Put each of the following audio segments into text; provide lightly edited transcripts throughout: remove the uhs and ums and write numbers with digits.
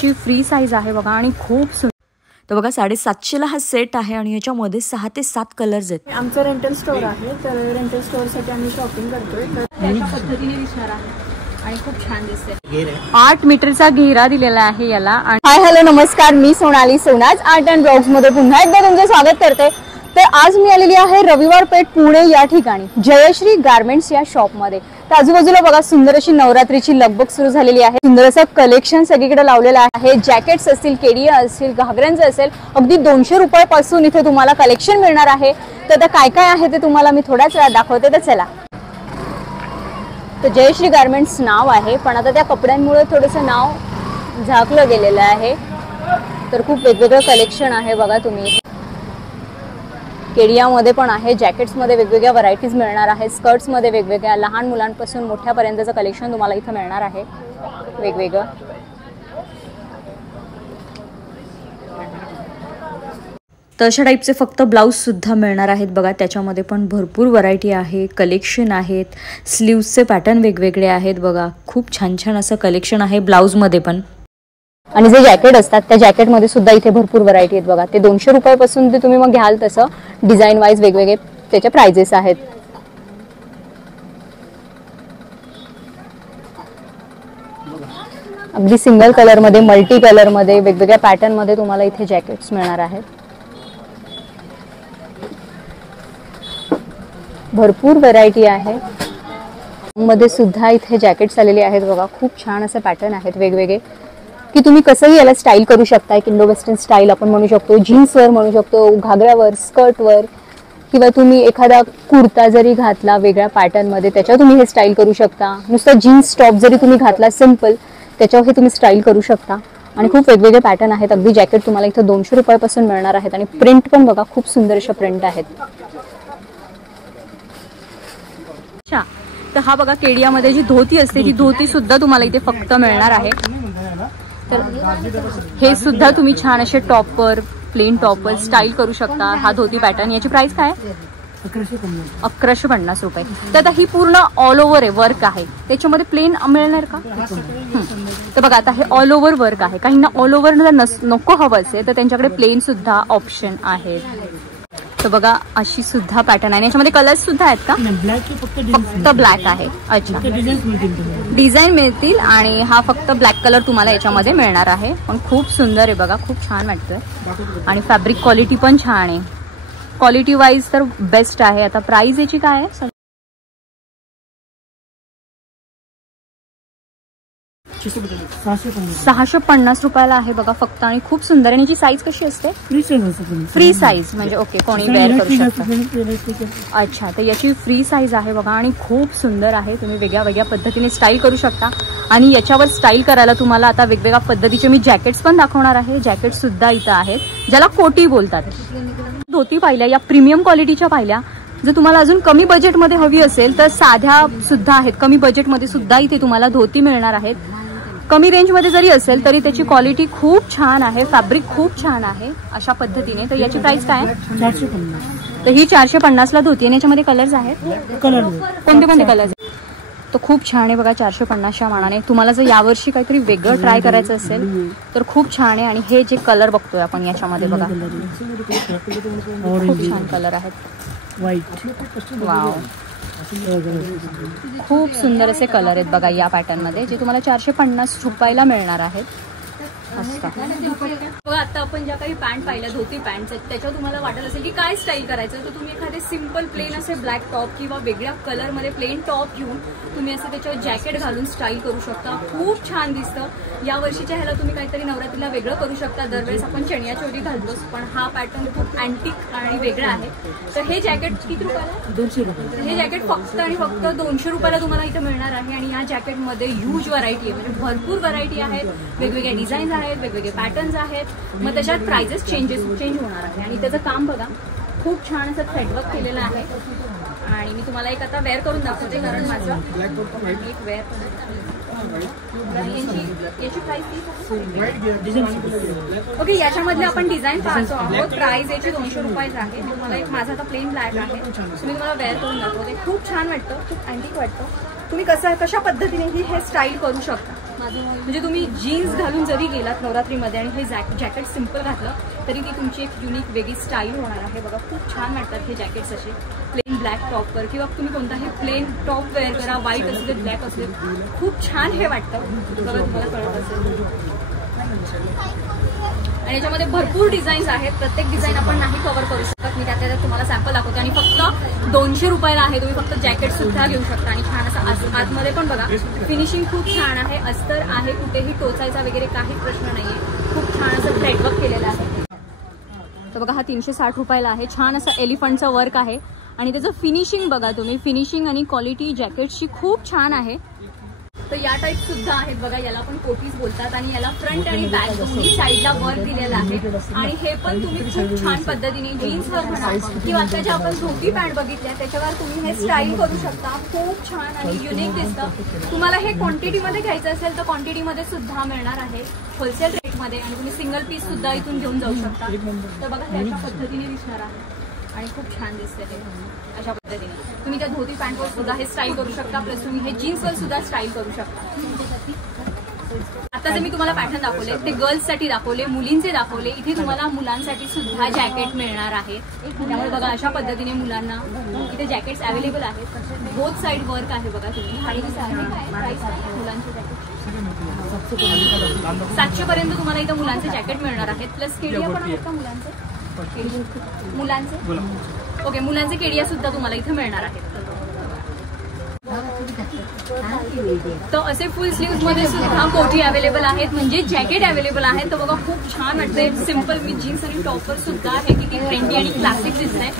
ची free size आहे बघा आणि खूप सुंदर. तर बघा 750 ला हा सेट आहे आणि याच्यामध्ये 6 ते 7 कलर्स आहेत. आमचं रेंटल स्टोर आहे, तर रेंटल स्टोअरसाठी आम्ही शॉपिंग करतोय. तर त्याच्या पद्धतीने दिसणार आहे आणि खूप छान दिसते. 8 मीटरचा घेरा दिलेला आहे याला. हाय हॅलो नमस्कार, मी सोनाली सोनाज आर्ट अँड ब्लॉग्स मध्ये पुन्हा एकदा तुमचं स्वागत करते. तर आज मी आलेली आहे रविवार पेठ पुणे या ठिकाणी जयश्री गारमेंट्स या शॉप मध्ये. तर आजूबाजूला बघा सुंदर अशी नवरात्रीची लगबग सुरू झालेली आहे. सुंदर असं कलेक्शन सगळीकडे लावलेलं आहे. जॅकेट्स असतील, केडिया असतील, घागऱ्यांचे असेल, अगदी 200 रुपयापासून इथे तुम्हाला कलेक्शन मिळणार आहे. तर आता काय काय आहे ते तुम्हाला मी थोड्याच वेळात दाखवते. तर चला. तर जयश्री गारमेंट्स नाव आहे, पण आता त्या कपड्यांमुळे थोडंसं नाव झाकलं गेलेलं आहे. तर खूप वेगवेगळं कलेक्शन आहे बघा. तुम्ही केडियामध्ये पण आहे, जॅकेट्समध्ये वेगवेगळ्या व्हरायटीज मिळणार आहे, स्कर्ट्समध्ये वेगवेगळ्या, लहान मुलांपासून मोठ्यापर्यंतचं कलेक्शन तुम्हाला इथं मिळणार आहे वेगवेगळं. तर अशा टाईपचे फक्त ब्लाऊज सुद्धा मिळणार आहेत बघा. त्याच्यामध्ये पण भरपूर व्हरायटी आहे, कलेक्शन आहेत. स्लीव्सचे पॅटर्न वेगवेगळे आहेत बघा. खूप छान छान असं कलेक्शन आहे ब्लाऊजमध्ये पण. आणि जे जॅकेट असतात त्या जॅकेटमध्ये सुद्धा इथे भरपूर व्हरायटी आहेत बघा. ते 200 रुपयापासून ते तुम्ही मग घ्याल तसं डिझाईन वाईज वेगवेगळे त्याचे प्राइजेस आहेत. अगदी सिंगल कलर मध्ये, मल्टी कलर मध्ये, वेगवेगळ्या पॅटर्न मध्ये तुम्हाला इथे जॅकेट्स मिळणार आहेत. भरपूर व्हरायटी आहे. मध्ये सुद्धा इथे जॅकेट्स आलेले आहेत बघा. खूप छान असे पॅटर्न आहेत वेगवेगळे की तुम्ही कसंही याला स्टाईल करू शकता. एक इंडो वेस्टर्न स्टाईल आपण म्हणू शकतो, जीन्सवर म्हणू शकतो, घागऱ्यावर, स्कर्टवर, किंवा तुम्ही एखादा कुर्ता जरी घातला वेगळ्या पॅटर्नमध्ये त्याच्यावर तुम्ही हे स्टाईल करू शकता. नुसता जीन्स टॉप जरी तुम्ही घातला सिंपल त्याच्यावर हे तुम्ही स्टाईल करू शकता. आणि खूप वेगवेगळे पॅटर्न आहेत. अगदी जॅकेट तुम्हाला इथं 200 रुपयापासून मिळणार आहेत. आणि प्रिंट पण बघा खूप सुंदर अशा प्रिंट आहेत. अच्छा, तर हा बघा केडियामध्ये जी धोती असते ती धोती सुद्धा तुम्हाला इथे फक्त मिळणार आहे. तर हे सुद्धा तुम्ही छान असे टॉपर, प्लेन टॉपर स्टाईल करू शकता. हा धोती पॅटर्न, याची प्राइस काय आहे? 1150 रुपये. तर आता ही पूर्ण ऑल ओव्हर आहे, वर्क आहे. त्याच्यामध्ये प्लेन मिळणार का? तर बघा आता हे ऑल ओव्हर वर्क आहे. काहींना ऑल ओव्हर नको हवं असेल तर त्यांच्याकडे प्लेन सुद्धा ऑप्शन आहेत. तर बघा अशी सुद्धा पॅटर्न आहे. याच्यामध्ये कलर्स सुद्धा आहेत का? फक्त ब्लॅक आहे. अच्छा, डिझाईन मिळतील. आणि हा फक्त ब्लॅक कलर तुम्हाला याच्यामध्ये मिळणार आहे. पण खूप सुंदर आहे बघा, खूप छान वाटतंय. आणि फॅब्रिक क्वालिटी पण छान आहे. क्वालिटी वाईज तर बेस्ट आहे. आता प्राइस याची काय आहे? 650 रुपयाला आहे बघा फक्त. आणि खूप सुंदर. आणि याची साईज कशी असते? फ्री साईज म्हणजे ओके, कोणी वेअर करू शकता. अच्छा, तर याची फ्री साईज आहे बघा. आणि खूप सुंदर आहे. तुम्ही वेगळ्या वेगळ्या पद्धतीने स्टाईल करू शकता. आणि याच्यावर स्टाईल करायला तुम्हाला आता वेगवेगळ्या पद्धतीचे मी जॅकेट्स पण दाखवणार आहे. जॅकेट सुद्धा इथं आहेत ज्याला कोटी बोलतात. धोती पाहिल्या या प्रीमियम क्वालिटीच्या पाहिल्या. जर तुम्हाला अजून कमी बजेटमध्ये हवी असेल तर साध्या सुद्धा आहेत. कमी बजेटमध्ये सुद्धा इथे तुम्हाला धोती मिळणार आहेत. कमी रेंजमध्ये जरी असेल तरी त्याची क्वालिटी खूप छान आहे, फॅब्रिक खूप छान आहे अशा पद्धतीने. तर याची प्राइस काय आहे? 450. तर ही 450 ला धोती. आणि याच्यामध्ये कलर्स आहेत. कोणते कोणते कलर्स? तर खूप छान आहे बघा 450च्या मानाने. तुम्हाला जर यावर्षी काहीतरी वेगळं ट्राय करायचं असेल तर खूप छान आहे. आणि हे जे कलर बघतोय आपण याच्यामध्ये बघा खूप छान कलर आहेत. वाव, खूप सुंदर असे कलर आहेत बघा या पॅटर्न मध्ये, जे तुम्हाला 450 रुपयाला मिळणार आहेत. बघा आता आपण ज्या काही पॅन्ट पाहिल्या, धोती पॅन्ट, त्याच्यावर तुम्हाला वाटत असेल की काय स्टाईल करायचं, तर तुम्ही एखादे सिंपल प्लेन असे ब्लॅक टॉप किंवा वेगळ्या कलर मध्ये प्लेन टॉप घेऊन तुम्ही असं त्याच्यावर जॅकेट घालून स्टाईल करू शकता. खूप छान दिसतं. या वर्षीच्या ह्याला तुम्ही काहीतरी नवरात्रीला वेगळं करू शकता. दरवेळेस आपण चणिया चोली घालतोच, पण हा पॅटर्न खूप अँटिक आणि वेगळा आहे. तर हे जॅकेट किती रुपयाला? 200 रुपये. हे जॅकेट फक्त आणि फक्त 200 रुपयाला तुम्हाला इथं मिळणार आहे. आणि या जॅकेटमध्ये ह्यूज व्हरायटी आहे, म्हणजे भरपूर व्हरायटी आहेत, वेगवेगळ्या डिझाईन्स आहेत, वेगवेगळे पॅटर्न्स आहेत. मग त्याच्यात प्राइजेस चेंज होणार आहे. आणि त्याचं काम बघा खूप छान असं थ्रेडवर्क केलेलं आहे. आणि मी तुम्हाला एक आता वेअर करून दाखवते, कारण माझं एक वेअर. याची प्राइस ओके, याच्यामधले आपण डिझाईन पाहतो आहोत. प्राइस याची 200 रुपये आहे. मला एक माझा आता प्लेन ब्लॅक आहे, मी तुम्हाला वेअर करून दाखवते. खूप छान वाटतं, खूप अँटिक वाटतं. तुम्ही कशा पद्धतीने हे स्टाईल करू शकता. म्हणजे तुम्ही जीन्स घालून जरी गेलात नवरात्रीमध्ये आणि हे जॅकेट सिम्पल घातलं तरी ती तुमची एक युनिक वेगळी स्टाईल होणार आहे बघा. खूप छान वाटतात हे जॅकेट्स असे प्लेन ब्लॅक टॉपवर किंवा तुम्ही कोणताही प्लेन टॉप वेअर करा, व्हाईट असू दे ब्लॅक असू दे, खूप छान हे वाटतं बघा. तुम्हाला कळत असेल. आणि याच्यामध्ये भरपूर डिझाईन्स आहेत. प्रत्येक डिझाईन आपण नाही कव्हर करू शकत. मी त्यात तुम्हाला सॅम्पल दाखवते. आणि फक्त 200 रुपयाला आहे. तुम्ही फक्त जॅकेट सुद्धा घेऊ शकता. आणि छान असं आतमध्ये पण बघा फिनिशिंग खूप छान आहे. अस्तर आहे, कुठेही टोचायचा वगैरे काही प्रश्न नाहीये. खूप छान असं थ्रेडवर्क केलेलं आहे. तर बघा हा 360 रुपयाला आहे. छान असं एलिफंटचं वर्क आहे. आणि त्याचं फिनिशिंग बघा तुम्ही. फिनिशिंग आणि क्वालिटी जॅकेटची खूप छान आहे. तर या टाईप सुद्धा आहेत बघा. याला पण कोटीज बोलतात. आणि याला फ्रंट आणि बॅक दोन्ही साईडला वर्क दिलेलं आहे. आणि हे पण तुम्ही खूप छान पद्धतीने जीन्सवर म्हणा किंवा आता ज्या आपण धोती पॅन्ट बघितल्या त्याच्यावर तुम्ही हे स्टाईल करू शकता. खूप छान आणि युनिक दिसतं. तुम्हाला हे क्वांटिटीमध्ये घ्यायचं असेल तर क्वांटिटीमध्ये सुद्धा मिळणार आहे होलसेल रेटमध्ये. आणि तुम्ही सिंगल पीस सुद्धा इथून घेऊन जाऊ शकता. तर बघा हे अशा पद्धतीने दिसणार आहे. आणि खूप छान दिसते हे अशा पद्धतीने. तुम्ही त्या धोती पॅन्टवर सुद्धा हे स्टाईल करू शकता. प्लस तुम्ही हे जीन्सवर सुद्धा स्टाईल करू शकता. आता जे मी तुम्हाला पॅटर्न दाखवले ते गर्ल्ससाठी दाखवले, मुलींचे दाखवले. इथे तुम्हाला मुलांसाठी सुद्धा जॅकेट मिळणार आहे. त्यामुळे बघा अशा पद्धतीने मुलांना इथे जॅकेट्स अवेलेबल आहेत. बोथ साईड वर्क आहे बघा तुम्ही. आणि मुलांचे जॅकेट 700 पर्यंत तुम्हाला इथं मुलांचे जॅकेट मिळणार आहेत. प्लस केडिया पण आहेत का मुलांचे? ओके, मुलांचे केडिया सुद्धा तुम्हाला इथे मिळणार आहेत. तर असे फुल स्लीव्ह मध्ये सुद्धा कोटी अवेलेबल आहेत. म्हणजे जॅकेट अवेलेबल आहेत. तर बघा खूप छान वाटते. सिम्पल विथ जीन्स आणि टॉपर सुद्धा आहे. किती ट्रेंडी आणि क्लासिक दिसतंय.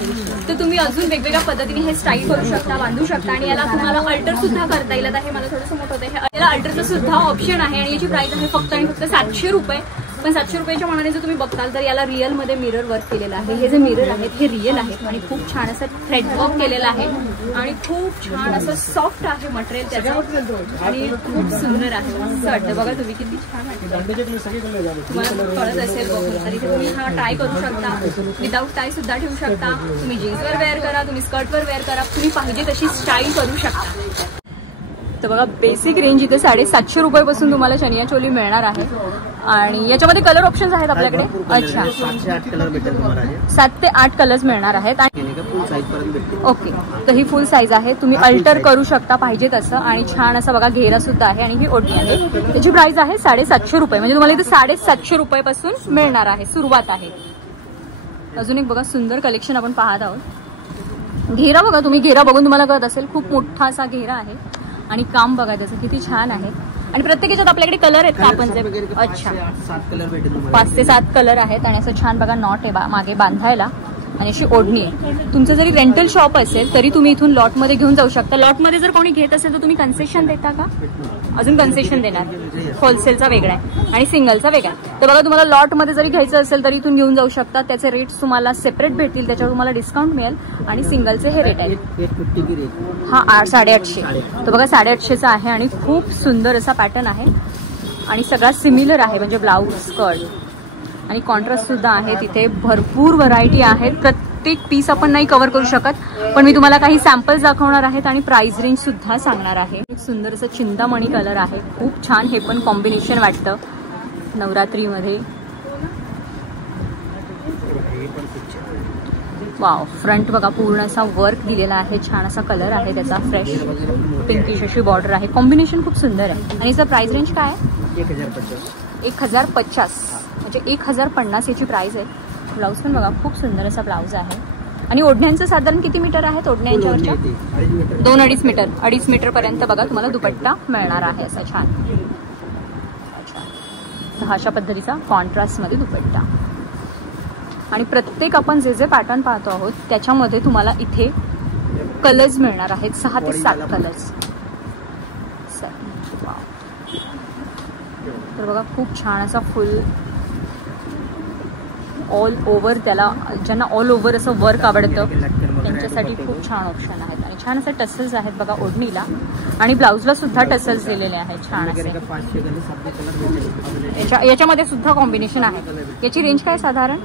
तर तुम्ही अजून वेगवेगळ्या पद्धतीने हे स्टाईल करू शकता, बांधू शकता. आणि याला तुम्हाला अल्टर सुद्धा करता येईल. आता हे मला थोडंसं मोठं होतं. याला अल्टरचं सुद्धा ऑप्शन आहे. आणि याची प्राइस आहे फक्त आणि फक्त 700 रुपये. पण 700 रुपयाच्या मानाने जर तुम्ही बघताल तर याला रिअलमध्ये मिरर वर्क केलेलं आहे. हे जे मिरर आहेत हे रिअल आहेत. आणि खूप छान असं थ्रेडवर्क केलेलं आहे. आणि खूप छान असं सॉफ्ट आहे मटेरियल त्याचं. आणि खूप सुंदर आहे असं वाटतं. बघा तुम्ही किती छान वाटतं. तुम्हाला कळत असेल बघून तरी तुम्ही हा ट्राय करू शकता. विदाऊट टाय सुद्धा ठेवू शकता. तुम्ही जीन्सवर वेअर करा, तुम्ही स्कर्टवर वेअर करा. तुम्ही पाहिजे तशी स्टाईल करू शकता. तर बघा बेसिक रेंज इथे 750 रुपयापासून तुम्हाला चनिया चोली मिळणार आहे. आणि याच्यामध्ये कलर ऑप्शन्स आहेत आपल्याकडे. अच्छा, 7 ते 8 कलर्स मिळणार आहेत. ओके, तर ही फुल साईज आहे. तुम्ही अल्टर करू शकता पाहिजे तसं. आणि छान असं बघा घेरा सुद्धा आहे. आणि ही ओढणी आहे. त्याची प्राइस आहे 750 रुपये. म्हणजे तुम्हाला इथे 750 रुपयापासून मिळणार आहे. सुरुवात आहे. अजून एक बघा सुंदर कलेक्शन आपण पाहत आहोत. घेरा बघा तुम्ही. घेरा बघून तुम्हाला कळत असेल खूप मोठा असा घेरा आहे. आणि काम बघा त्याचं किती छान आहे. आणि प्रत्येक याच्यात आपल्याकडे कलर आहेत का आपण? अच्छा, 5 ते 7 कलर आहेत. आणि असं छान बघा नॉट आहे मागे बांधायला. आणि अशी ओढणी आहे. तुमचं जरी रेंटल शॉप असेल तरी तुम्ही इथून लॉटमध्ये घेऊन जाऊ शकता. लॉटमध्ये जर कोणी घेत असेल तर तुम्ही कन्सेशन देता का? अजून कन्सेशन देणार. होलसेलचा वेगळा आहे आणि सिंगलचा वेगळा आहे. तर बघा तुम्हाला लॉटमध्ये जरी घ्यायचं असेल तरी इथून घेऊन जाऊ शकता. त्याचे रेट्स तुम्हाला सेपरेट भेटतील. त्याच्यावर तुम्हाला डिस्काउंट मिळेल. आणि सिंगलचे हे रेट आहेत. हा 850. तर बघा 850चा आहे. आणि खूप सुंदर असा पॅटर्न आहे. आणि सगळा सिमिलर आहे. म्हणजे ब्लाऊज, स्कर्ट आणि कॉन्ट्रास्ट सुद्धा आहे. तिथे भरपूर व्हरायटी आहेत. प्रत्येक पीस आपण नाही कव्हर करू शकत. पण मी तुम्हाला काही सॅम्पल्स दाखवणार आहेत. आणि प्राइस रेंज सुद्धा सांगणार आहे. एक सुंदर असं चिंतामणी कलर आहे. खूप छान हे पण कॉम्बिनेशन वाटतं नवरात्रीमध्ये. वाव, फ्रंट बघा पूर्ण असा वर्क दिलेला आहे. छान असा कलर आहे त्याचा. फ्रेश पिंकिश अशी बॉर्डर आहे. कॉम्बिनेशन खूप सुंदर आहे. आणि याचा प्राइस रेंज काय आहे? 1050. म्हणजे 1050 याची प्राइस आहे. ब्लाऊज पण बघा खूप सुंदर असा ब्लाऊज आहे. आणि ओढण्यांचं साधारण किती मीटर आहेत ओढण्या यांच्यावरच्या? 2-2.5 मीटर. 2.5 मीटर पर्यंत बघा तुम्हाला दुपट्टा मिळणार आहे असा छान. अच्छा, तर अशा पद्धतीचा कॉन्ट्रास्टमध्ये दुपट्टा. आणि प्रत्येक आपण जे जे पॅटर्न पाहतो आहोत त्याच्यामध्ये तुम्हाला इथे कलर्स मिळणार आहेत. 6 ते 7 कलर्स. तर बघा खूप छान असा फुल ऑल ओव्हर. त्याला ज्यांना ऑल ओव्हर असं वर्क आवडतं त्यांच्यासाठी खूप छान ऑप्शन आहेत. आणि छान असे टसल्स आहेत बघा ओढणीला. आणि ब्लाऊजला सुद्धा टसल्स दिलेले आहेत छान असे. याच्यामध्ये सुद्धा कॉम्बिनेशन आहे. याची रेंज काय साधारण?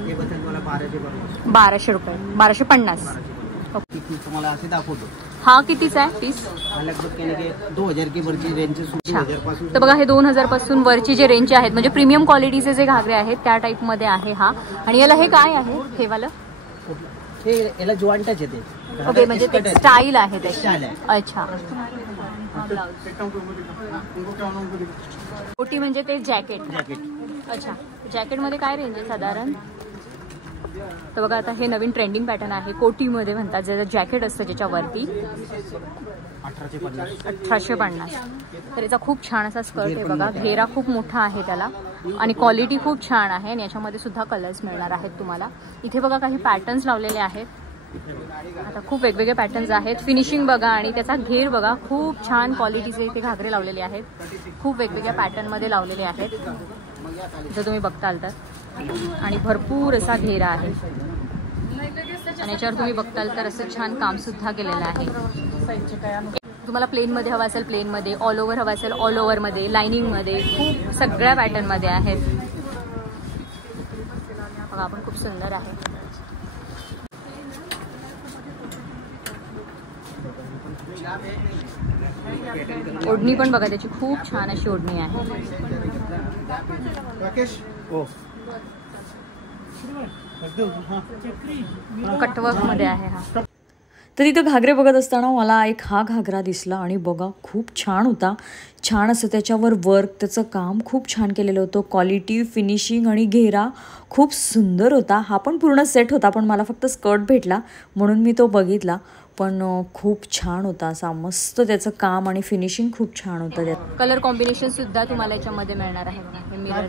1200 रुपये. 1250. तुम्हाला असे दाखवतो. हा कितीचा आहे पीस? लगभग 2000 की वरची रेंज. तर बघा हे 2000 पासून वरची जे रेंज आहेत म्हणजे प्रीमियम क्वालिटीचे जे घागरे आहेत त्या टाइप मध्ये आहे हा. आणि याला हे काय आहे हे वाला? हे याला जॉइंटच येते. ओके, म्हणजे ते स्टाईल आहे त्याची. अच्छा. कोटी म्हणजे ते जॅकेट. अच्छा, जॅकेट मध्ये काय रेंज आहे साधारण? तर बघा आता हे नवीन ट्रेंडिंग पॅटर्न आहे कोटीमध्ये म्हणतात, ज्याचं जॅकेट असतं ज्याच्यावरती 1850. तर याचा खूप छान असा स्कर्ट आहे बघा, घेरा खूप मोठा आहे त्याला आणि क्वालिटी खूप छान आहे. आणि याच्यामध्ये सुद्धा कलर्स मिळणार आहेत तुम्हाला. इथे बघा काही पॅटर्न्स लावलेले आहेत. आता खूप वेगवेगळे पॅटर्न्स आहेत. फिनिशिंग बघा आणि त्याचा घेर बघा, खूप छान क्वालिटीचे इथे घागरे लावलेले आहेत. खूप वेगवेगळ्या पॅटर्नमध्ये लावलेले आहेत जर तुम्ही बघताल तर. आणि भरपूर असा घेरा आहे आणि याच्यावर तुम्ही बघताल तर असं छान काम सुद्धा केलेलं आहे. तुम्हाला प्लेन मध्ये हवा असेल प्लेन मध्ये, ऑल ओव्हर हवा असेल ऑल ओव्हर मध्ये, लाइनिंग मध्ये, खूप सगळ्या पॅटर्न मध्ये आहेत बघा. आपण खूप सुंदर आहे. ओढणी पण बघा त्याची खूप छान अशी ओढणी आहे. कटवर्क मध्ये आहे हा. तर तिथं घागरे बघत असताना मला एक हा घागरा दिसला आणि बघा खूप छान होता. छान असं त्याच्यावर वर्क, त्याचं काम खूप छान केलेलं होतं. क्वालिटी, फिनिशिंग आणि घेरा खूप सुंदर होता. हा पण पूर्ण सेट होता पण मला फक्त स्कर्ट भेटला म्हणून मी तो बघितला. पण खूप छान होता असा मस्त त्याचं काम आणि फिनिशिंग खूप छान होतं. त्यात कलर कॉम्बिनेशन सुद्धा तुम्हाला याच्यामध्ये मिळणार आहे बघा. हे मिरर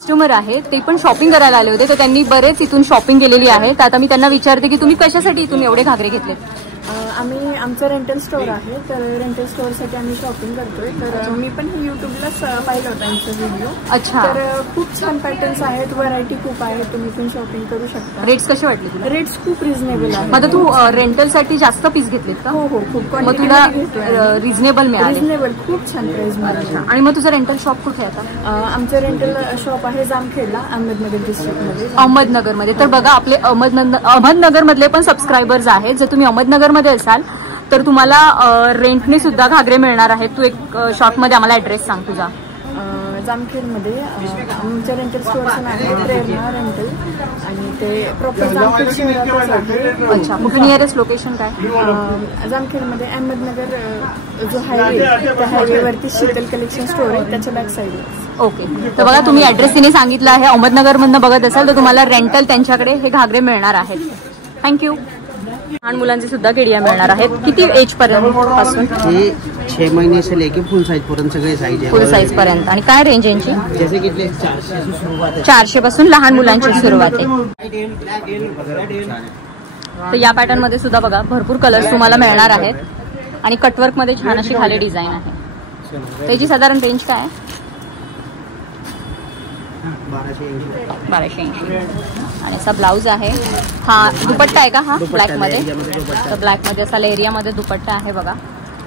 कस्टमर आहे ते पण शॉपिंग करायला आले होते, तर त्यांनी बरेच इथून शॉपिंग केलेली आहे. तर आता मी त्यांना विचारते की तुम्ही कशासाठी इथून एवढे घागरे घेतले? आम्ही आमचं रेंटल स्टोअर आहे, तर रेंटल स्टोअरसाठी आम्ही शॉपिंग करतोय. तर मी पण युट्यूबलाच पाहिलं होता आमचा व्हिडिओ. अच्छा. तर खूप छान पॅटर्न्स आहेत, व्हरायटी खूप आहे, तुम्ही पण शॉपिंग करू शकता. रेट्स कसे वाटले तुला? रेट्स खूप रिझनेबल आहे. मग तू रेंटल साठी जास्त पीस घेतलेत का? हो हो, खूप. मग तुला रिझनेबल मिळाले? रिझनेबल, खूप छान प्राइस मिळाला. आणि मग तुझं रेंटल शॉप कुठे आता? आमचं रेंटल शॉप आहे जामखेडला, अहमदनगर डिस्ट्रिक्टमध्ये. अहमदनगरमध्ये. तर बघा आपले अहमदनगर मधले पण सबस्क्रायबर्स आहेत. जर तुम्ही अहमदनगरमध्ये असाल तर तुम्हाला रेंटने सुद्धा घागरे मिळणार आहेत. तू एक शॉर्टमध्ये आम्हाला ॲड्रेस सांग तुझा. जामखेडमध्ये आमच्या रेंटल स्टोअरचं नाव आहे प्रेरणा रेंटल आणि ते प्रॉपर जामखेड शहरातच आहे. अच्छा, कुठे नियरेस्ट लोकेशन काय? जामखेडमध्ये अहमदनगर जो हायवे, त्या हायवेवरती शीतल कलेक्शन स्टोअर आहे त्याच्या बॅक साईडला. ओके. तर बघा तुम्ही ॲड्रेस तिने सांगितला आहे. अहमदनगरमधनं बघत असाल तर तुम्हाला रेंटल त्यांच्याकडे हे घागरे मिळणार आहेत. थँक्यू. लहान मुलांचे सुद्धा केडिया मिळणार आहेत. किती एज पर्यंत पासून? 6 महिने से लेके फुल साइज पर्यंत सगळे साइज आहे. फुल साइज पर्यंत. आणि काय रेंज यांची? जसे की 400 से सुरुवात आहे. 400 पासून लहान मुलांची सुरुवात आहे. तर या पॅटर्न मध्ये सुद्धा बघा भरपूर कलर्स तुम्हाला मिळणार आहेत आणि कटवर्क मध्ये छान अशी खाली डिझाईन आहे. त्याची साधारण रेंज काय आहे? 1280. आणि असा ब्लाऊज आहे. हा दुपट्टा आहे का हा ब्लॅक मध्ये? तर ब्लॅक मध्ये असा लेरियामध्ये दुपट्टा आहे बघा.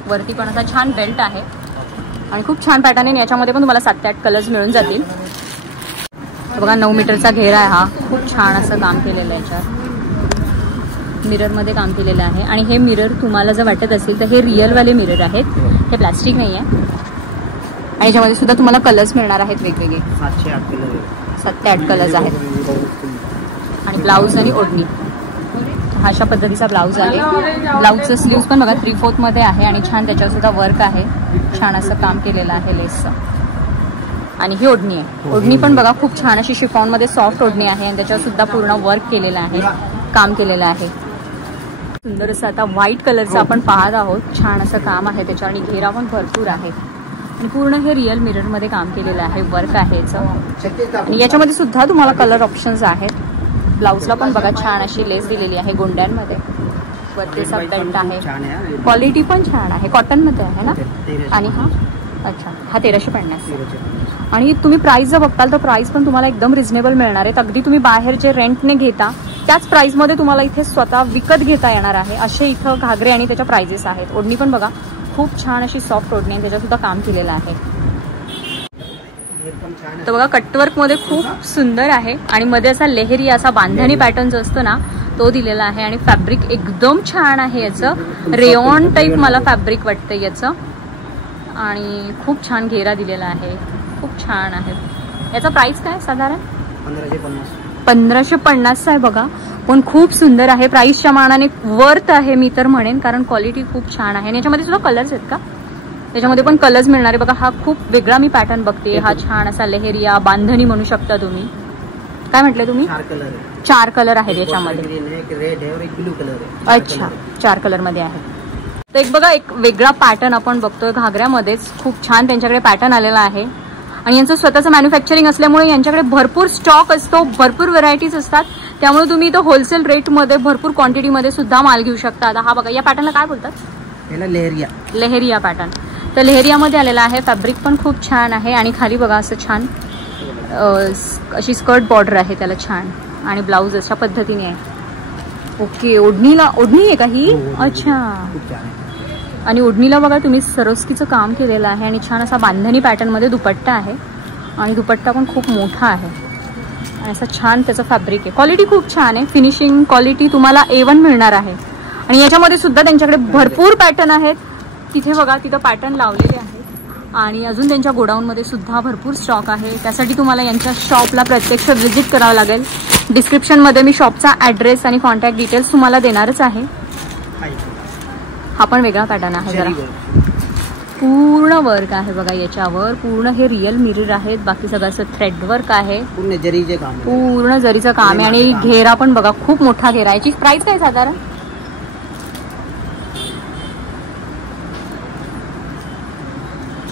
वरती पण असा छान बेल्ट आहे आणि खूप छान पॅटर्न आहे. याच्यामध्ये पण तुम्हाला 7 ते 8 कलर्स मिळून जातील. बघा 9 मीटरचा घेरा आहे हा. खूप छान असं काम केलेलं आहे. याच्यावर मिररमध्ये काम केलेलं आहे. आणि हे मिरर तुम्हाला जर वाटत असेल तर हे रिअलवाले मिरर आहेत, हे प्लास्टिक नाही आहे. आणि याच्यामध्ये सुद्धा तुम्हाला कलर्स मिळणार आहेत वेगवेगळे. 7 ते 8 कलर्स आहेत. आणि ब्लाऊज आणि ओढणी अशा पद्धतीचा ब्लाऊज आहे. ब्लाऊजचं स्लीव्स पण बघा 3/4 मध्ये आहे आणि छान त्याच्यावर सुद्धा वर्क आहे. छान असं काम केलेलं आहे लेसचं. आणि ही ओढणी आहे. ओढणी पण बघा खूप छान अशी शिफॉन मध्ये सॉफ्ट ओढणी आहे आणि त्याच्यावर सुद्धा पूर्ण वर्क केलेलं आहे, काम केलेलं आहे. सुंदर असं आता व्हाईट कलरचं आपण पाहत आहोत. छान असं काम आहे त्याच्यावर आणि घेरा पण भरपूर आहे. आणि पूर्ण हे रिअल मिरर मध्ये काम केलेलं आहे, वर्क आहे याचं. आणि याच्यामध्ये सुद्धा तुम्हाला कलर ऑप्शन्स आहेत. ब्लाऊजला पण बघा छान अशी लेस दिलेली आहे गोंड्यांमध्ये. वरतीचा बेल्ट आहे. क्वालिटी पण छान आहे, कॉटन मध्ये आहे ना. आणि हा अच्छा हा 1350. आणि तुम्ही प्राइस जर बघताल तर प्राइस पण तुम्हाला एकदम रिझनेबल मिळणार आहेत. अगदी तुम्ही बाहेर जे रेंटने घेता त्याच प्राइसमध्ये तुम्हाला इथे स्वतः विकत घेता येणार आहे. असे इथं घागरे आणि त्याच्या प्राइजेस आहेत. ओढणी पण बघा खूप छान अशी सॉफ्ट ओढणी आहे, त्याच्यात सुद्धा काम केलेलं आहे. तर बघा कटवर्क मध्ये खूप सुंदर आहे आणि मध्ये असा लेहरी असा बांधणी पॅटर्न जो असतो ना तो दिलेला आहे आणि फॅब्रिक एकदम छान आहे याचं, रेयॉन टाईप मला फॅब्रिक वाटतं याचं आणि खूप छान घेरा दिलेला आहे, खूप छान आहे. याचा प्राइस काय साधारण 1550 आहे बघा, पण खूप सुंदर आहे. प्राइसच्या मानाने वर्थ आहे मी तर म्हणेन, कारण क्वालिटी खूप छान आहे. आणि याच्यामध्ये सुद्धा कलर्स आहेत का? त्याच्यामध्ये पण कलर्स मिळणार आहे बघा. हा खूप वेगळा मी पॅटर्न बघते. हा छान असा लेहरिया बांधणी म्हणू शकता तुम्ही. काय म्हटले तुम्ही? 4 कलर आहेत याच्यामध्ये. अच्छा, 4 कलर मध्ये आहे. तर एक बघा, एक वेगळा पॅटर्न आपण बघतोय घागऱ्यामध्येच. खूप छान त्यांच्याकडे पॅटर्न आलेला आहे आणि यांचं स्वतःचं मॅन्युफॅक्चरिंग असल्यामुळे यांच्याकडे भरपूर स्टॉक असतो, भरपूर व्हरायटीज असतात. त्यामुळे तुम्ही इथं होलसेल रेटमध्ये भरपूर क्वांटिटीमध्ये सुद्धा माल घेऊ शकता. आता हा बघा, या पॅटर्नला काय बोलतात? लेहरिया पॅटर्न. तर लेहरियामध्ये आलेला आहे. फॅब्रिक पण खूप छान आहे आणि खाली बघा असं छान अशी स्कर्ट बॉर्डर आहे त्याला छान, आणि ब्लाऊज अशा पद्धतीने आहे. ओके, ओढणी आहे का ही? अच्छा. आणि ओढणीला बघा तुम्ही सरोस्कीचं काम केलेलं आहे आणि छान असा बांधणी पॅटर्नमध्ये दुपट्टा आहे आणि दुपट्टा पण खूप मोठा आहे आणि असं छान त्याचं फॅब्रिक आहे. क्वालिटी खूप छान आहे, फिनिशिंग क्वालिटी तुम्हाला A1 मिळणार आहे. आणि याच्यामध्ये सुद्धा त्यांच्याकडे भरपूर पॅटर्न आहेत. तिथे बघा, तिथं पॅटर्न लावलेले आहेत आणि अजून त्यांच्या गोडाऊनमध्ये सुद्धा भरपूर स्टॉक आहे. त्यासाठी तुम्हाला यांच्या शॉपला प्रत्यक्ष व्हिजिट करावं लागेल. डिस्क्रिप्शनमध्ये मी शॉपचा ॲड्रेस आणि कॉन्टॅक्ट डिटेल्स तुम्हाला देणारच आहे. हा पण वेगळा पॅटर्न आहे, जरा पूर्ण वर्क आहे बघा याच्यावर. पूर्ण हे रिअल मिरर आहेत, बाकी सगळं असं थ्रेड वर्क आहे, पूर्ण जरीचं काम आहे आणि घेरा पण बघा खूप मोठा घेरा. याची प्राइस काय साधारण?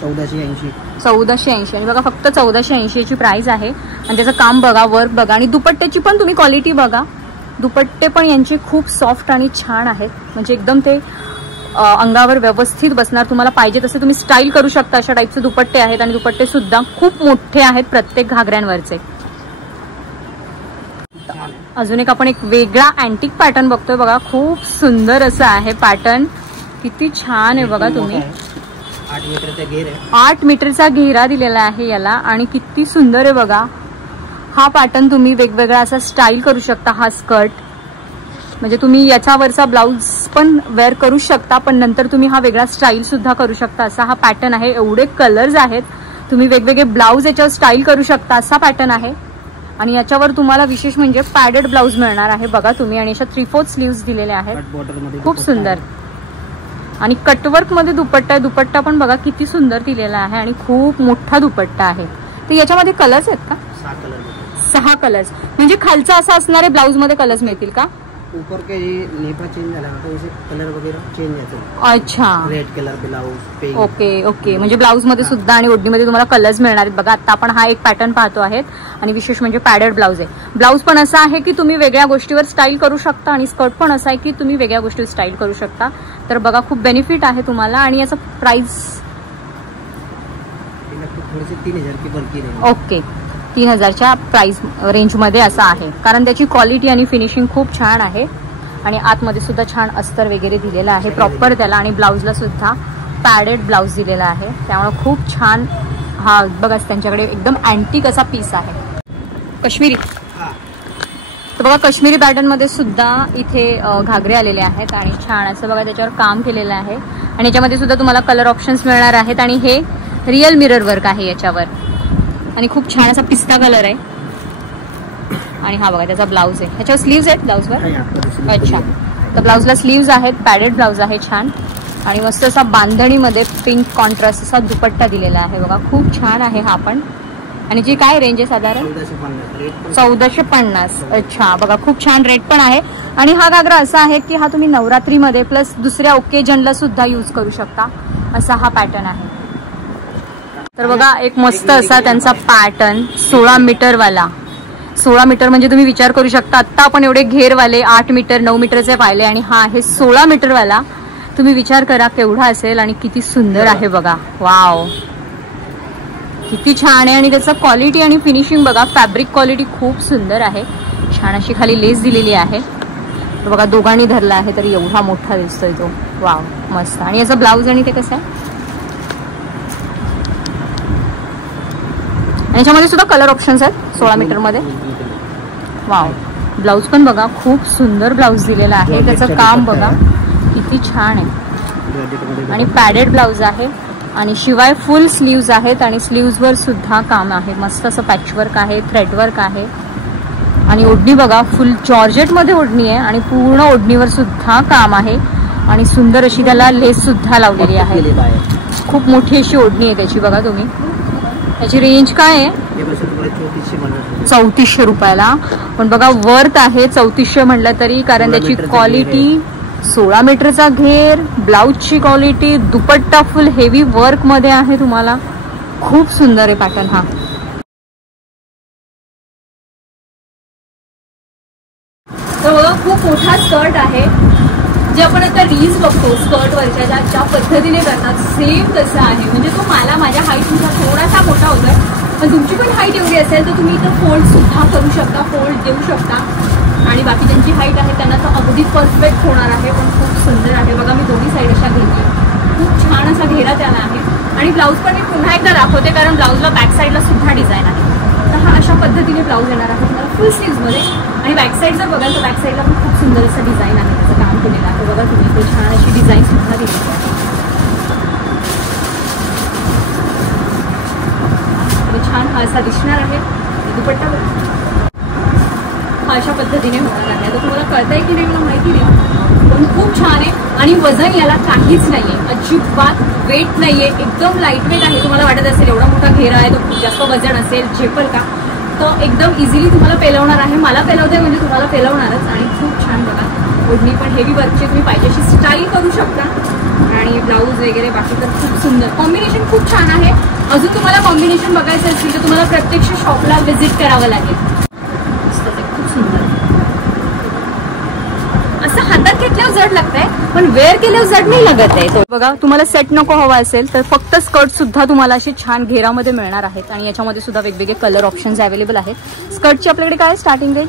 1480 आणि बघा फक्त 1480 ची प्राइस आहे. आणि त्याचं काम बघा, वर्क बघा आणि दुपट्ट्याची पण तुम्ही क्वालिटी बघा. दुपट्टे पण यांचे खूप सॉफ्ट आणि छान आहेत, म्हणजे एकदम ते अंगावर व्यवस्थित बसणार. तुम्हाला पाहिजे तसे तुम्ही स्टाईल करू शकता, अशा टाईपचे दुपट्टे आहेत. आणि दुपट्टे सुद्धा खूप मोठे आहेत प्रत्येक घागऱ्यांवरचे. अजून एक आपण एक वेगळा अँटिक पॅटर्न बघतोय बघा. खूप सुंदर असं आहे पॅटर्न, किती छान आहे बघा. तुम्ही 8 मीटरचा घेरा दिलेला आहे याला आणि किती सुंदर आहे बघा. हा पॅटर्न तुम्ही वेगवेगळा असा स्टाईल करू शकता. हा स्कर्ट म्हणजे तुम्ही याच्यावरचा ब्लाऊज पण वेअर करू शकता, पण नंतर तुम्ही हा वेगळा स्टाईल सुद्धा करू शकता. असा हा पॅटर्न आहे. एवढे कलर्स आहेत, तुम्ही वेगवेगळे ब्लाऊज याच्यावर स्टाईल करू शकता, असा पॅटर्न आहे. आणि याच्यावर तुम्हाला विशेष म्हणजे पॅडेड ब्लाऊज मिळणार आहे बघा तुम्ही. आणि अशा 3/4 स्लीव्स दिलेले आहेत, खूप सुंदर. आणि कटवर्क मध्ये दुपट्टा आहे. दुपट्टा पण बघा किती सुंदर दिलेला आहे आणि खूप मोठा दुपट्टा आहे. तर याच्यामध्ये कलर्स आहेत का? 6 कलर्स. म्हणजे खालचा असा असणारे ब्लाऊज मध्ये कलर्स मिळतील का? ऊपर के नेपा चेंज झाला तो इसे कलर वगैरे चेंज होतो. अच्छा, red colour blouse, pink. Okay. म्हणजे ब्लाऊज मध्ये सुद्धा आणि ओढणीमध्ये तुम्हाला कलर्स मिळणार आहेत बघा. आता आपण हा एक पॅटर्न पाहतो आहेत आणि विशेष म्हणजे पॅडेड ब्लाऊज आहे. ब्लाऊज पण असा आहे की तुम्ही वेगळ्या गोष्टीवर स्टाईल करू शकता आणि स्कर्ट पण असा आहे की तुम्ही वेगळ्या गोष्टीवर स्टाईल करू शकता. तर बघा खूप बेनिफिट आहे तुम्हाला. आणि याचं प्राइस 3000 की बल्कि ओके, 3000च्या प्राइस रेंजमध्ये असं आहे, कारण त्याची क्वालिटी आणि फिनिशिंग खूप छान आहे. आणि आतमध्ये सुद्धा छान अस्तर वगैरे दिलेलं आहे प्रॉपर त्याला. आणि ब्लाऊजला सुद्धा पॅडेड ब्लाऊज दिलेला आहे, त्यामुळे खूप छान. हा बघा त्यांच्याकडे एकदम अँटिक असा पीस आहे, काश्मीरी. तर बघा काश्मीरी पॅटर्नमध्ये सुद्धा इथे घागरे आलेले आहेत आणि छान असं बघा त्याच्यावर काम केलेलं आहे. आणि याच्यामध्ये सुद्धा तुम्हाला कलर ऑप्शन्स मिळणार आहेत. आणि हे रिअल मिरर वर्क आहे याच्यावर आणि खूप छान असा पिस्ता कलर आहे. आणि हा बघा त्याचा ब्लाऊज आहे. ह्याच्यावर स्लीव्स आहेत ब्लाऊजवर. अच्छा, तर ब्लाऊजला स्लीव्स आहेत, पॅडेड ब्लाऊज आहे छान. आणि मस्त असा बांधणीमध्ये पिंक कॉन्ट्रास्ट असा दुपट्टा दिलेला आहे बघा, खूप छान आहे हा पण. आणि जी काय रेंज आहे साधारण? 1450. अच्छा, बघा खूप छान रेट पण आहे. आणि हा घागरा असा आहे की हा तुम्ही नवरात्रीमध्ये प्लस दुसऱ्या ओकेजनला सुद्धा यूज करू शकता, असा हा पॅटर्न आहे. तर बघा एक मस्त असा त्यांचा पॅटर्न 16 मीटरवाला. 16 मीटर म्हणजे तुम्ही विचार करू शकता, आत्ता आपण एवढे घेरवाले 8 मीटर 9 मीटरचे पाहिले आणि हा आहे 16 मीटरवाला. तुम्ही विचार करा केवढा असेल आणि किती सुंदर आहे बघा. वाव, किती छान आहे. आणि त्याचं क्वालिटी आणि फिनिशिंग बघा, फॅब्रिक क्वालिटी खूप सुंदर आहे. छान अशी खाली लेस दिलेली आहे. तो बघा दोघांनी धरला आहे तरी एवढा मोठा दिसतोय तो. वाव, मस्त. आणि याचा ब्लाऊज आणि ते कसं आहे, याच्यामध्ये सुद्धा कलर ऑप्शन्स आहेत 16 मीटर मध्ये. वाव, ब्लाऊज पण बघा खूप सुंदर ब्लाऊज दिलेला आहे, त्याचं काम बघा किती छान आहे आणि पॅडेड ब्लाऊज आहे आणि शिवाय फुल स्लीव्ज आहेत आणि स्लीव्जवर सुद्धा काम आहे. मस्त असं पॅचवर्क आहे, थ्रेडवर्क आहे आणि ओढणी बघा फुल जॉर्जेटमध्ये ओढणी आहे आणि पूर्ण ओढणीवर सुद्धा काम आहे आणि सुंदर अशी त्याला लेस सुद्धा लावलेली आहे. खूप मोठी अशी ओढणी आहे त्याची बघा तुम्ही. त्याची रेंज काय आहे? 3400 रुपयाला. पण बघा वर्थ आहे 3400 म्हटलं तरी, कारण त्याची क्वालिटी 16 मीटरचा घेर, ब्लाऊजची क्वालिटी, दुपट्टा फुल हेवी वर्क मध्ये आहे. तुम्हाला खूप सुंदर आहे पॅटर्न हा. तर बघा खूप मोठा स्कर्ट आहे, जे आपण आता रील्स बघतो स्कर्ट वरच्या ज्या पद्धतीने करतात सेम तसं आहे. म्हणजे तो मला माझ्या हाईटनुसा थोडासा मोठा होतोय, पण तुमची पण हाईट एवढी असेल तर तुम्ही इथं फोल्ड सुद्धा करू शकता, फोल्ड देऊ शकता आणि बाकी ज्यांची हाईट आहे त्यांना तर अगदी परफेक्ट होणार आहे. पण खूप सुंदर आहे बघा. मी दोन्ही साईड अशा घेतली, खूप छान असा घेरा त्याला आहे आणि ब्लाऊज पण मी पुन्हा एकदा दाखवते कारण ब्लाऊजला बॅक साईडला सुद्धा डिझाईन आहे. तर हा अशा पद्धतीने ब्लाऊज येणार आहे तुम्हाला फुल स्लीव्जमध्ये आणि बॅक साईड जर बघाल तर बॅक साईडला पण खूप सुंदर असं डिझाईन आहे, त्याचं काम केलेलं आहे बघा तुम्ही. ते छान अशी डिझाईन सुद्धा दिलेली आहे. छान हा असा दिसणार आहे. दुपट्टा हा अशा पद्धतीने होणार आहे. तर तुम्हाला कळतंय की नाही मला माहिती नाही, पण खूप छान आहे आणि वजन याला काहीच नाहीये, अजिबात वेट नाहीये, एकदम लाईट वेट आहे. तुम्हाला वाटत असेल एवढा मोठा घेरा आहे तो खूप जास्त वजन असेल, झेपल का? तो एकदम इझिली तुम्हाला पेलवणार आहे. मला पेलवते म्हणजे तुम्हाला पेलवणारच. आणि खूप छान बघा ओढणी पण हेवी वर्कची, तुम्ही पाहिजे अशी स्टाईल करू शकता आणि ब्लाऊज वगैरे बाकी तर खूप सुंदर कॉम्बिनेशन खूप छान आहे. अजून तुम्हाला कॉम्बिनेशन बघायचं असेल तर तुम्हाला प्रत्यक्ष शॉपला व्हिजिट करावं लागेल. खूप सुंदर असं हातात घेतल्यावर जड लागतंय, पण वेअर केल्यावर जड नाही लागत आहे. बघा तुम्हाला सेट नको हवा असेल तर फक्त स्कर्ट सुद्धा तुम्हाला असे छान घेरामध्ये मिळणार आहेत आणि याच्यामध्ये सुद्धा वेगवेगळे कलर ऑप्शन्स अवेलेबल आहेत. स्कर्टची आपल्याकडे काय स्टार्टिंग रेंज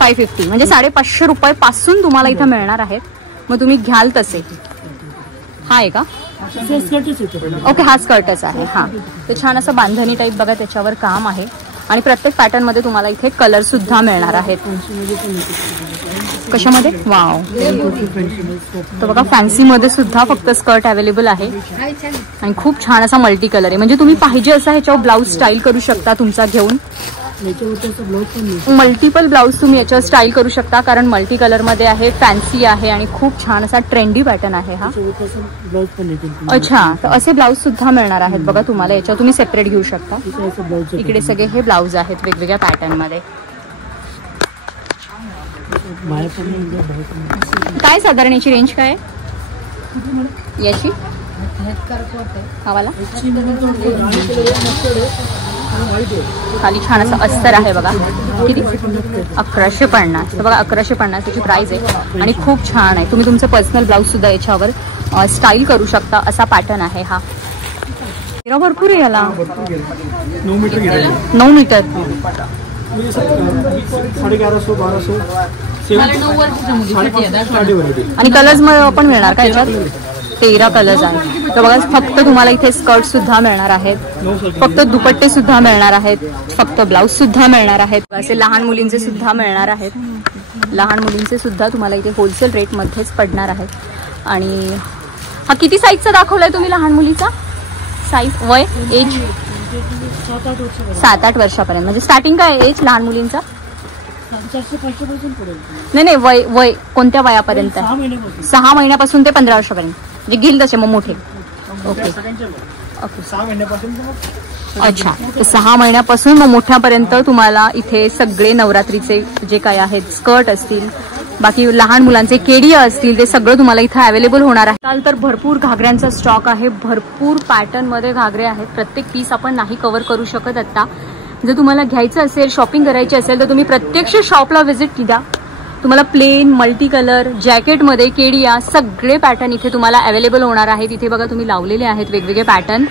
550 म्हणजे 550 रुपयापासून तुम्हाला इथं मिळणार आहेत. मग तुम्ही घ्याल तसे. हा आहे का? ओके हा स्कर्टच आहे. हा ते छान असं बांधणी टाईप बघा त्याच्यावर काम आहे आणि प्रत्येक पॅटर्न मध्ये तुम्हाला इथे कलर सुद्धा मिळणार आहेत. कशामध्ये? वाव. तर बघा फॅन्सी मध्ये सुद्धा फक्त स्कर्ट अवेलेबल आहे आणि खूप छान असा मल्टी कलर आहे. म्हणजे तुम्ही पाहिजे असा ह्याच्यावर ब्लाऊज स्टाईल करू शकता तुमचा घेऊन. मल्टिपल ब्लाऊज तुम्ही याच्यावर स्टाईल करू शकता कारण मल्टी कलर मध्ये आहे, फॅन्सी आहे आणि खूप छान असा ट्रेंडी पॅटर्न आहे हा. अच्छा, तर असे ब्लाऊज सुद्धा मिळणार आहेत बघा तुम्हाला. याच्यावर तुम्ही सेपरेट घेऊ शकता. इकडे सगळे हे ब्लाऊज आहेत वेगवेगळ्या पॅटर्न मध्ये. काय साधारण याची रेंज काय आहे याची? हवाला खाली छान असं अस्तर आहे बघा. किती? 1150. तर बघा 1150 त्याची प्राइस आहे आणि खूप छान आहे. तुम्ही तुमचं पर्सनल ब्लाऊज सुद्धा याच्यावर स्टाईल करू शकता असा पॅटर्न आहे हा. भरपूर आहे याला. 9 मीटर. आणि कलर्स पण मिळणार का याच्यात? 13 कलर्स आहेत. तर बघा फक्त तुम्हाला इथे स्कर्ट सुद्धा मिळणार आहेत, फक्त दुपट्टे सुद्धा मिळणार आहेत, फक्त ब्लाऊज सुद्धा मिळणार आहेत. असे लहान मुलींचे सुद्धा मिळणार आहेत. लहान मुलींचे सुद्धा तुम्हाला इथे होलसेल रेट मध्येच पडणार आहेत. आणि हा किती साईजचा दाखवलाय तुम्ही लहान मुलीचा? साईज वय एज 7-8 वर्षापर्यंत. म्हणजे स्टार्टिंग काय एज लहान मुलींचा? नाही वय वय कोणत्या वयापर्यंत? 6 महिन्यापासून ते 15 वर्षापर्यंत. म्हणजे घेईल तसे मग मोठे. ओके ओके 6 महिन्यापासून. अच्छा, तर 6 महिन्यापासून मग मोठ्यापर्यंत तुम्हाला इथे सगळे नवरात्रीचे जे काय आहेत स्कर्ट असतील, बाकी लहान मुलांचे केडिया असतील, ते सगळं तुम्हाला इथे अवेलेबल होणार आहे. काल तर भरपूर घागऱ्यांचा स्टॉक आहे, भरपूर पॅटर्न मध्ये घागरे आहेत. प्रत्येक पीस आपण नाही कव्हर करू शकत आता. जर तुम्हाला घ्यायचं असेल, शॉपिंग करायची असेल तर तुम्ही प्रत्यक्ष शॉपला व्हिजिट द्या. तुम्हाला प्लेन, मल्टी कलर, जॅकेटमध्ये केडिया सगळे पॅटर्न इथे तुम्हाला अवेलेबल होणार आहेत. इथे बघा तुम्ही लावलेले आहेत वेगवेगळे पॅटर्न